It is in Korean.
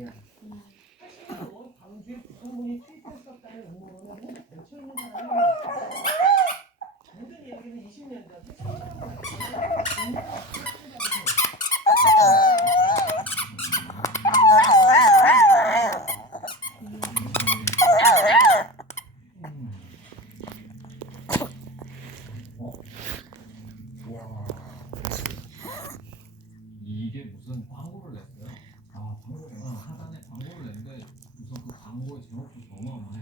얘기야. 사실은 광주에 부통분이 투입했었다는 음모론은 맺혀 있는 사람이 모든 얘기는 20년 전 해수처럼 이게 무슨 광고를 냈어요? 아, 광고가 하단에 광고를 냈는데 우선 그 광고의 제목부터 어마어마해.